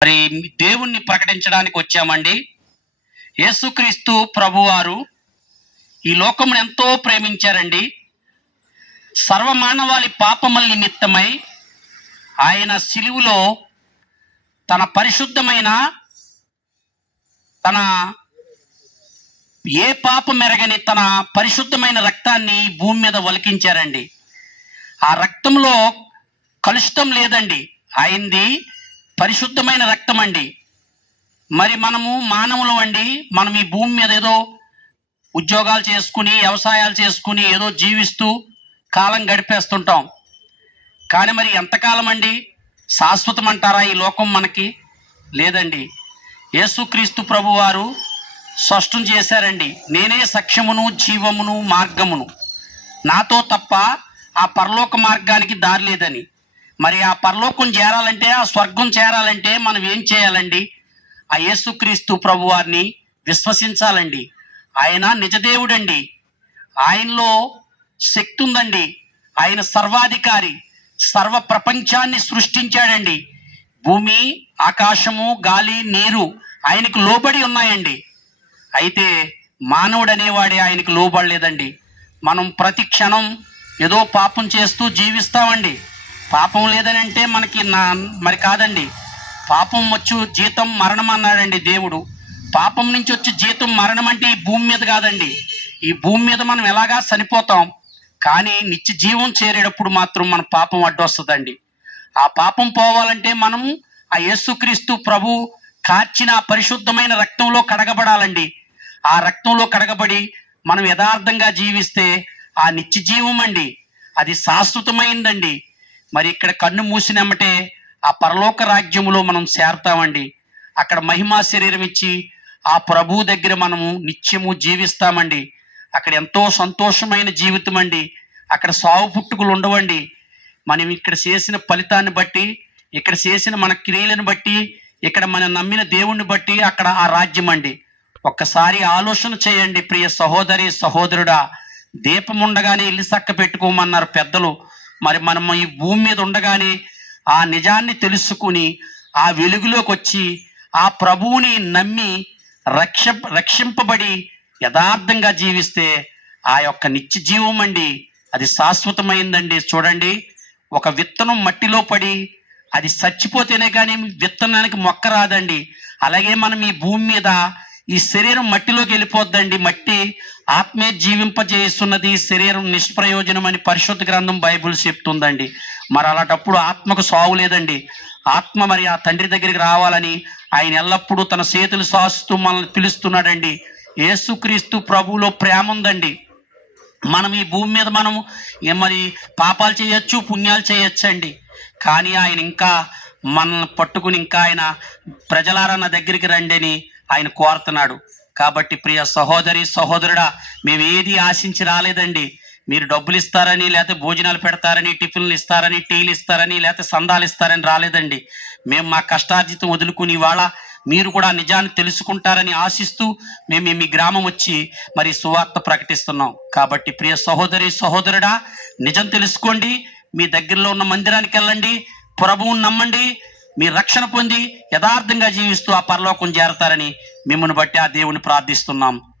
మరి దేవుణ్ణి ప్రకటించడానికి వచ్చామండి. యేసుక్రీస్తు ప్రభువారు ఈ లోకమును ఎంతో ప్రేమించారండి. సర్వమానవాళి పాపముల నిమిత్తమై ఆయన సిలువలో తన పరిశుద్ధమైన తన ఏ పాపం ఎరగని తన పరిశుద్ధమైన రక్తాన్ని భూమి మీద ఒలికించారండి. ఆ రక్తంలో కలుషితం లేదండి. ఆయనది పరిశుద్ధమైన రక్తం అండి. మరి మనము మానవులం అండి. మనం ఈ భూమి మీద ఏదో ఉద్యోగాలు చేసుకుని వ్యవసాయాలు చేసుకుని ఏదో జీవిస్తూ కాలం గడిపేస్తుంటాం. కానీ మరి ఎంతకాలం అండి? శాశ్వతం అంటారా ఈ లోకం మనకి? లేదండి. యేసుక్రీస్తు ప్రభువారు స్పష్టం చేశారండి, నేనే సత్యమును జీవమును మార్గమును, నాతో తప్ప ఆ పరలోక మార్గానికి దారి లేదని. మరి ఆ పరలోకం చేరాలంటే, ఆ స్వర్గం చేరాలంటే మనం ఏం చేయాలండి? ఆ యేసుక్రీస్తు ప్రభువారిని విశ్వసించాలండి. ఆయన నిజదేవుడండి. ఆయనలో శక్తి ఉందండి. ఆయన సర్వాధికారి, సర్వ ప్రపంచాన్ని సృష్టించాడండి. భూమి, ఆకాశము, గాలి, నీరు ఆయనకు లోబడి ఉన్నాయండి. అయితే మానవుడు అనేవాడే ఆయనకు లోబడలేదండి. మనం ప్రతి క్షణం ఏదో పాపం చేస్తూ జీవిస్తామండి. పాపం లేదని అంటే మరి కాదండి. పాపం వచ్చు జీతం మరణం అన్నాడండి దేవుడు. పాపం నుంచి వచ్చి జీతం మరణం అంటే ఈ భూమి మీద కాదండి. ఈ భూమి మీద మనం ఎలాగా చనిపోతాం, కానీ నిత్య జీవం చేరేటప్పుడు మాత్రం మన పాపం అడ్డొస్తుందండి. ఆ పాపం పోవాలంటే మనము ఆ యేసుక్రీస్తు ప్రభు కార్చిన పరిశుద్ధమైన రక్తంలో కడగబడాలండి. ఆ రక్తంలో కడగబడి మనం యథార్థంగా జీవిస్తే ఆ నిత్య జీవం అండి, అది శాశ్వతమైందండి. మరి ఇక్కడ కన్ను మూసినమ్మటే ఆ పరలోక రాజ్యములో మనం చేరతామండి. అక్కడ మహిమా శరీరం ఇచ్చి ఆ ప్రభు దగ్గర మనము నిత్యము జీవిస్తామండి. అక్కడ ఎంతో సంతోషమైన జీవితం అండి. అక్కడ సావు పుట్టుకులు ఉండవండి. మనం ఇక్కడ చేసిన ఫలితాన్ని బట్టి, ఇక్కడ చేసిన మన క్రియలను బట్టి, ఇక్కడ మనం నమ్మిన దేవుణ్ణి బట్టి అక్కడ ఆ రాజ్యం అండి. ఒక్కసారి ఆలోచన చేయండి ప్రియ సహోదరి సహోదరుడా. దీపం ఉండగానే ఇల్లు చక్క పెట్టుకోమన్నారు పెద్దలు. మరి మనం ఈ భూమి మీద ఉండగానే ఆ నిజాన్ని తెలుసుకుని ఆ వెలుగులోకి వచ్చి ఆ ప్రభువుని నమ్మి రక్షింపబడి యథార్థంగా జీవిస్తే ఆ యొక్క నిత్య జీవం అండి, అది శాశ్వతమైందండి. చూడండి, ఒక విత్తనం మట్టిలో పడి అది చచ్చిపోతేనే కానీ విత్తనానికి మొక్క రాదండి. అలాగే మనం ఈ భూమి మీద ఈ శరీరం మట్టిలోకి వెళ్ళిపోద్దండి. మట్టి ఆత్మే జీవింపజేస్తున్నది, శరీరం నిష్ప్రయోజనం అని పరిశుద్ధ గ్రంథం బైబిల్ చెప్తుందండి. మరి అలాంటప్పుడు ఆత్మకు సావు లేదండి. ఆత్మ మరి ఆ తండ్రి దగ్గరికి రావాలని ఆయన ఎల్లప్పుడూ తన చేతులు సాస్తూ మనల్ని పిలుస్తున్నాడండి. యేసుక్రీస్తు ప్రభువులో ప్రేమ ఉందండి. మనం ఈ భూమి మీద మనము మరి పాపాలు చేయొచ్చు, పుణ్యాలు చేయొచ్చండి. కానీ ఆయన ఇంకా మనల్ని పట్టుకుని ఇంకా ఆయన ప్రజలారా నా దగ్గరికి రండి అని ఆయన కోరుతున్నాడు. కాబట్టి ప్రియ సహోదరి సహోదరుడా, మేము ఏది ఆశించి రాలేదండి. మీరు డబ్బులు ఇస్తారని, లేకపోతే భోజనాలు పెడతారని, టిఫిన్లు ఇస్తారని, టీలు ఇస్తారని, లేకపోతే సందాలు ఇస్తారని రాలేదండి. మేము మా కష్టార్జితం వదులుకుని ఇవాళ మీరు కూడా నిజాన్ని తెలుసుకుంటారని ఆశిస్తూ మేము మీ గ్రామం వచ్చి మరి సువార్త ప్రకటిస్తున్నాం. కాబట్టి ప్రియ సహోదరి సహోదరుడా, నిజం తెలుసుకోండి. మీ దగ్గరలో ఉన్న మందిరానికి వెళ్ళండి, ప్రభువుని నమ్మండి, మీరు రక్షణ పొంది యథార్థంగా జీవిస్తూ ఆ పరలోకం చేరతారని మిమ్మల్ని బట్టి ఆ దేవుని ప్రార్థిస్తున్నాం.